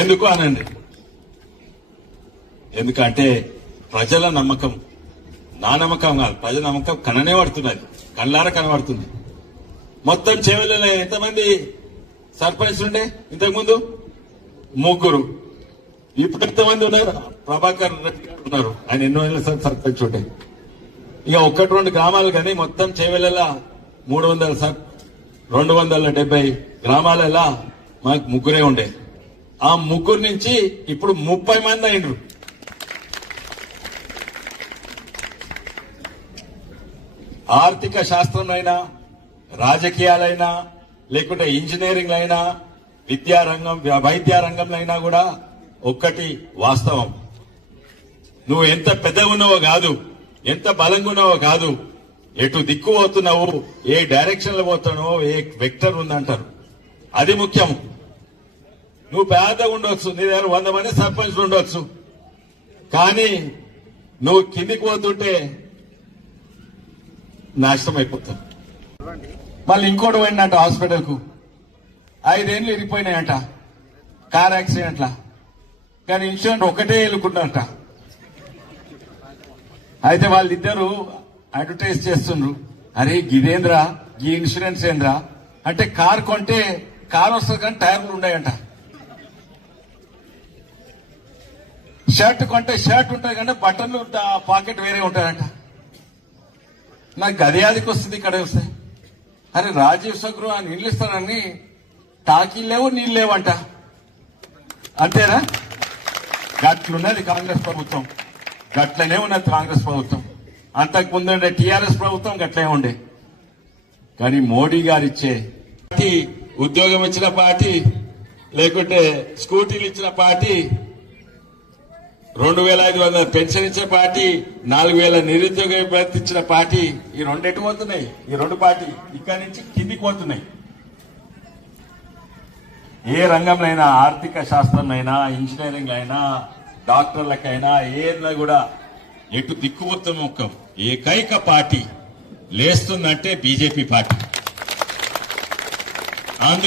ఎందుకు అనండి. ఎందుకంటే ప్రజల నమ్మకం, నా నమ్మకం కాదు, ప్రజల నమ్మకం కననే పడుతున్నది, కళ్ళారా కనబడుతుంది. మొత్తం చేవెళ్ళలో ఎంతమంది సర్పంచ్ ఉండే ఇంతకుముందు? 3. ఇప్పుడు ఎంతమంది ఉన్నారు? ప్రభాకర్ రెడ్డి గారు ఉన్నారు, ఆయన ఎన్నో ఏళ్ళ సర్పంచ్ ఉండే. ఇక 1-2 గ్రామాలు కానీ మొత్తం చేవెళ్ళలో 270 గ్రామాలలో మాకు 3 ఉండే. ఆ 3 నుంచి ఇప్పుడు 30 మంది అయినరు. ఆర్థిక శాస్త్రంలో రాజకీయాలైనా లేకుంటే ఇంజనీరింగ్ అయినా విద్యారంగం వైద్య రంగంలో అయినా కూడా ఒక్కటి వాస్తవం, నువ్వు ఎంత పెద్దగా ఉన్నావో కాదు, ఎంత బలంగా ఉన్నావో కాదు, ఎటు దిక్కు పోతున్నావు, ఏ డైరెక్షన్ లో పోతున్నావో, ఏ వెక్టర్ ఉందంటారు, అది ముఖ్యం. నువ్వు పేదగా ఉండొచ్చు, నీ దగ్గర 100 మంది సర్పంచ్లు ఉండొచ్చు, కానీ నువ్వు కిందికి పోతుంటే నాశనం అయిపోతావు. మళ్ళీ ఇంకోటి పోయిందంట హాస్పిటల్ కు, 5 ఏళ్ళు ఇరిగిపోయినాయంట కార్ యాక్సిడెంట్లా, కానీ ఇన్సూరెన్స్ ఒకటే వెళ్ళుకుంటారంట. అయితే వాళ్ళిద్దరూ అడ్వర్టైజ్ చేస్తుండ్రు, అరే గిదేంద్రా ఈ ఇన్సూరెన్స్ ఏంద్రా అంటే, కార్ కొంటే కార్ వస్తుంది కానీ టైర్లు ఉన్నాయంట, షర్ట్ కొంటే షర్ట్ ఉంటుంది కానీ బటన్లు పాకెట్ వేరే ఉంటాయంట. నాకు గదియాదికి వస్తుంది ఇక్కడ వస్తాయి. అరే రాజీవ్ సగ్రు అని నీళ్ళు ఇస్తానని టాకీలు లేవు, నీళ్ళు లేవంట, అంతేనా? గట్లున్నది కాంగ్రెస్ ప్రభుత్వం, గట్లనే ఉన్నది కాంగ్రెస్ ప్రభుత్వం. అంతకు ముందుండే టీఆర్ఎస్ ప్రభుత్వం గట్లే ఉండే. కానీ మోడీ గారు ఇచ్చే పార్టీ, ఉద్యోగం ఇచ్చిన పార్టీ, లేకుంటే స్కూటీలు ఇచ్చిన పార్టీ, 2500 పెన్షన్ ఇచ్చే పార్టీ, 4000 నిరుద్యోగ భృతి ఇచ్చిన పార్టీ, ఈ 2 ఎటు పోతున్నాయి? ఈ 2 పార్టీ ఇక్కడి నుంచి కిందికి పోతున్నాయి. ఏ రంగంలో అయినా, ఆర్థిక శాస్త్రంలో, ఇంజనీరింగ్ అయినా, డాక్టర్లకైనా ఏదైనా కూడా ఎటు దిక్కుపోతున్న ముఖం ఏకైక పార్టీ లేస్తుందంటే బీజేపీ పార్టీ. అందుకు